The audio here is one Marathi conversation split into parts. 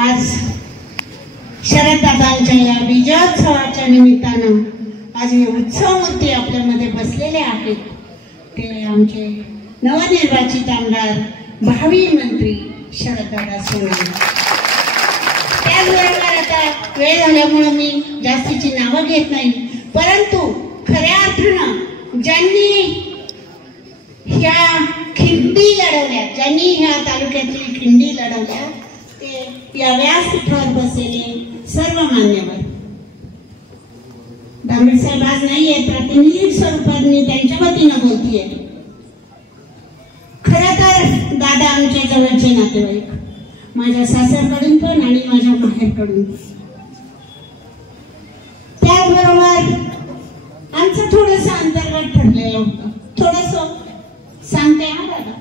आज शरददादांच्या या विजयोत्सवाच्या निमित्तानं आज हे उत्सव मूर्ती आपल्यामध्ये बसलेले आहेत ते आमचे नवनिर्वाचित आमदार भावी मंत्री शरददादा सोनवणे। त्याचबरोबर आता वेळ झाल्यामुळे मी जास्तीची नावं घेत नाही, परंतु खऱ्या अर्थानं ज्यांनी ह्या खिंडी लढवल्या, ज्यांनी ह्या तालुक्यातली खिंडी लढवल्या ते या व्यासपीठावर बसलेले सर्व मान्यवर दामले साहेब आज नाहीये, प्रातिनिधिक स्वरूपात मी त्यांच्या वतीनं बोलतीये। खरं तर दादा आमच्या जवळचे नातेवाईक, माझ्या सासरकडून पण आणि माझ्या माहेरकडून। त्याचबरोबर आमचं थोडंसं अंतर्गत ठरलेलं होतं, थोडंसं सांगते हा दादा।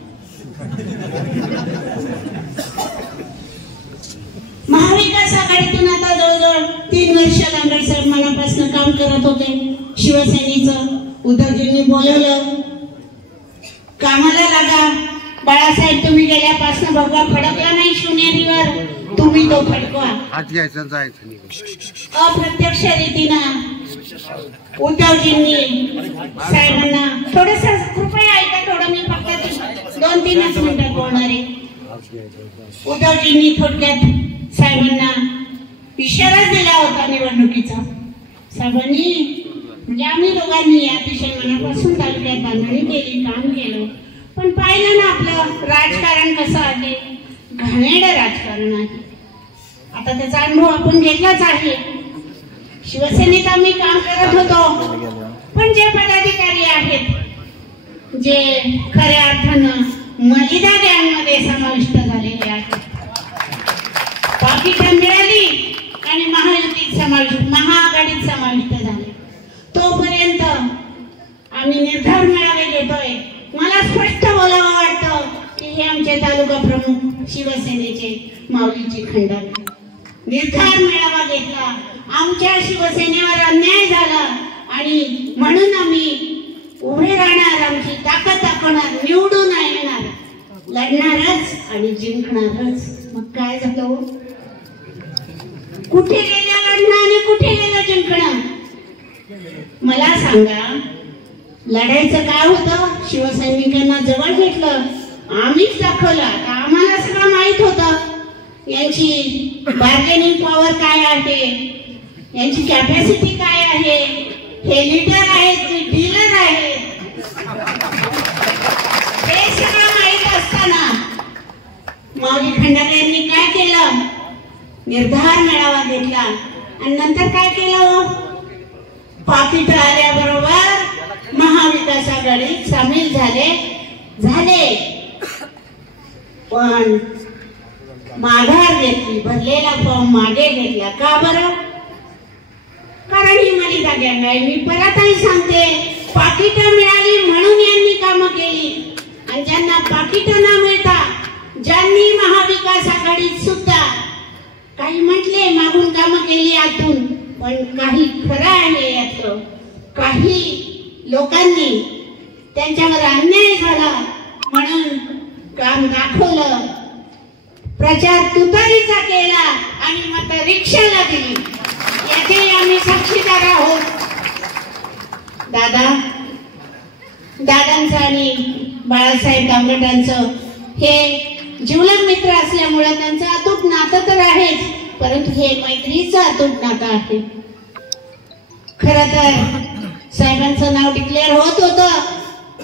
महाविकास आघाडीतून आता जवळजवळ 3 वर्ष दामले साहेब मनापासून काम करत होते शिवसेनेचं। उद्धवजींनी बोलवलं, कामाला लागा बाळासाहेब, तुम्ही गेल्यापासून भगवा फडकला नाही शिवनेरीवर, तुम्ही तो फडकवा। अप्रत्यक्ष रीतीनं उद्धवजींनी साहेबांना थोडस कृपया ऐका, थोडं मी फक्त 2-3 मिनिटात बोलणार आहे। उद्धवजींनी थोडक्यात साहेबांना इशारा दिला होता निवडणुकीचा। साहेबांनी म्हणजे आम्ही दोघांनी अतिशय मनापासून तालुक्यात बांधणी केली, काम केलं, पण पाहिलं ना आपलं राजकारण कसं आहे, घाणेरडं राजकारण आहे। आता त्याचा अनुभव आपण घेतलाच आहे। शिवसेनेत आम्ही काम करत होतो, पण जे पदाधिकारी आहेत जे खऱ्या अर्थानं मलिदा गँगमध्ये समाविष्ट झालेले आहेत, पाकिटं मिळाली आणि महाआघाडीत समाविष्ट झाले, तोपर्यंत आम्ही निर्धार मेळावे घेतोय। मला स्पष्ट बोलावं वाटतं की हे आमचे तालुका प्रमुख शिवसेनेचे माऊलीची खंडाने निर्धार मेळावा घेतला, आमच्या शिवसेनेवर अन्याय झाला आणि म्हणून आम्ही उभे राहणार, आमची ताकद दाखवणार, निवडून येणार, लढणारच आणि जिंकणारच। मग काय झालं, कुठे गेलं लढणं आणि कुठे गेलं जिंकणं? मला सांगा, लढायचं काय होतं? शिवसैनिकांना जवळ घेतलं, आम्हीच दाखवलं। आम्हाला सगळं माहित होतं यांची बार्गेनिंग पॉवर काय आहे, यांची कॅपॅसिटी काय आहे, हे लीडर आहेत की डीलर आहेत, हे सगळं माहित असताना माऊली खंडारे यांनी काय केलं? निर्धार मेळावा घेतला आणि नंतर काय केलं? पाकिट आल्याबरोबर महाविकास आघाडीत सामील झाले। पण माघार घेतली, भरलेला फॉर्म मागे घेतला। का बरं? कारण ही मलिदा गँग आहे। मी परतही सांगते, पाकिटं मिळाली म्हणून यांनी कामं केली, आणि ज्यांना पाकिटं न मिळता, ज्यांनी महाविकास आघाडीत सुद्धा काही म्हटले मागून कामं केली आतून, पण काही खरं आहे यातलं, काही लोकांनी त्यांच्यावर अन्याय झाला म्हणून काम दाखवलं, प्रचार तुतारीचा केला आणि मत रिक्षाला दिली, याचे आम्ही साक्षीदार आहोत। दादांचं आणि बाळासाहेब दामलेंचं हे जीवलग मित्र असल्यामुळे त्यांचं अतूट नातं तर आहेच, परंतु हे मैत्रीचं अतूट नातं आहे। खरं तर साहेबांचं नाव डिक्लेअर होत होतं,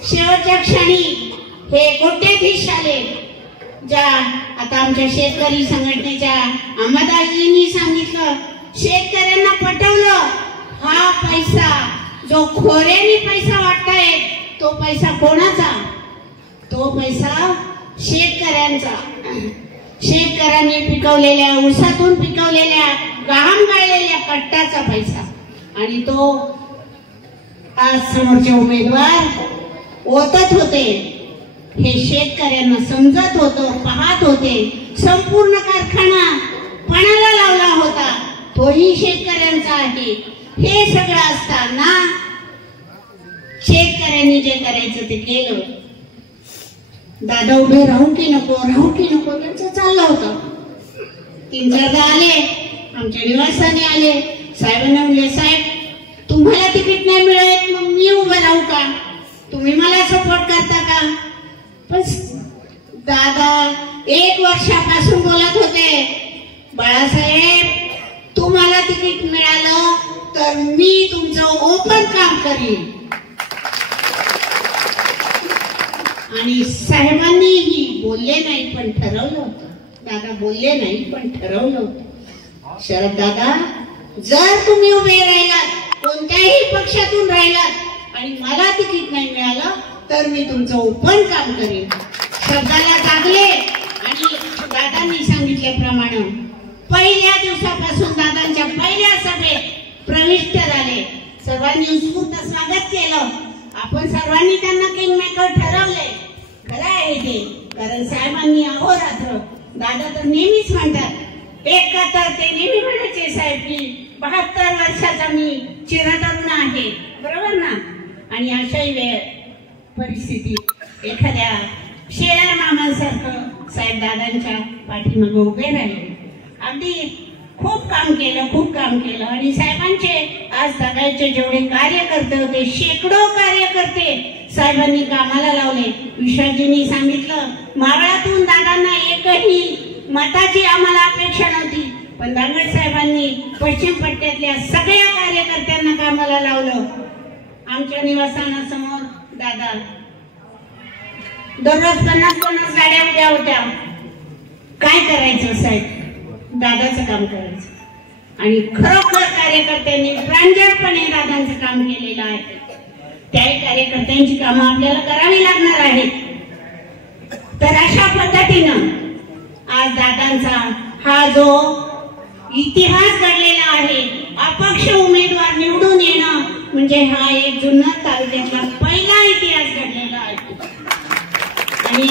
शेवटच्या क्षणी हे कोट्याधीश आले। ज्या आता आमच्या शेतकरी संघटनेच्या अंबादासजींनी सांगितलं, शेतकऱ्यांना पटवलं, हा पैसा जो खोऱ्याने पैसा वाटताय तो पैसा कोणाचा? तो पैसा शेतकऱ्यांचा। शेतकऱ्यांनी पिकवलेल्या, ऊसातून पिकवलेल्या, घाम गाळलेल्या कट्टाचा पैसा, आणि तो आज समोरचे उमेदवार ओतत होते। हे शेतकऱ्यांना समजत होतं, पाहत होते। संपूर्ण कारखाना पणाला लावला होता, तोही शेतकऱ्यांचा आहे। हे सगळं असताना शेतकऱ्यांनी जे करायचं ते केलं। दादा उभे राहू की नको त्यांचं चाललं होतं। तीन-चारदा आले, आमच्या निवासाने आले. साहेबांना म्हणले, साहेब तुम्हाला तिकीट नाही मिळत मग मी उभं राहू का? तुम्ही मला सपोर्ट करता का? पण दादा 1 वर्षापासून बोलत होते, बाळासाहेब तुम्हाला तिकीट मिळालं तर मी तुमचं ओपन काम करीन. आणि साहेबांनीही बोलले नाही पण ठरवलं होतं. दादा बोलले नाही पण ठरवलं होतं. शरद दादा, जर तुम्ही उभे राहिलात, कोणत्याही पक्षातून राहिलात आणि मला तिकीट नाही मिळालं तर मी तुमचं ओपन काम करेन. शब्दाला जागले आणि दादांनी सांगितल्याप्रमाणे पहिल्या दिवसापासून दादांच्या पहिल्या सभेत प्रविष्ट झाले. सर्वांनी उत्स्फूर्त स्वागत केलं. आपण सर्वांनी त्यांना किंगमेकर ठरवले. खरं आहे ते, कारण साहेबांनी अहोरात्र, दादा तर नेहमीच म्हणतात, एक तर ते नेहमी म्हणायचे साहेब की 72 वर्षाचा मी चिरतरुण आहे, बरोबर ना? आणि अशाही वेळ परिस्थितीत एखाद्या शेर मामांसारखं साहेब दादांच्या पाठीमागे उभे राहिले. अगदी खूप काम केलं आणि साहेबांचे आज दादाचे जेवढे कार्यकर्ते होते, शेकडो कार्यकर्ते साहेबांनी कामाला लावले. विश्वाजींनी सांगितलं, मावळातून दादांना एकही मताची आम्हाला अपेक्षा नव्हती, पण दांगड साहेबांनी पश्चिम पट्ट्यातल्या सगळ्या कार्यकर्त्यांना कामाला लावलं. आमच्या निवासांसमोर दादा दररोज 50-50 गाड्या उभ्या होत्या. काय करायचं साहेब? दादाचं काम करायचं. आणि खरोखर कार्यकर्त्यांनी प्रांजळपणे दादांचं काम केलेलं आहे. त्याही कार्यकर्त्यांची कामं आपल्याला करावी लागणार आहेत. तर अशा पद्धतीनं आज दादांचा हा जो इतिहास घडलेला आहे, अपक्ष उमेदवार निवडून येणं म्हणजे हा एक जुन्नर तालुक्यातला पहिला इतिहास घडलेला आहे. आणि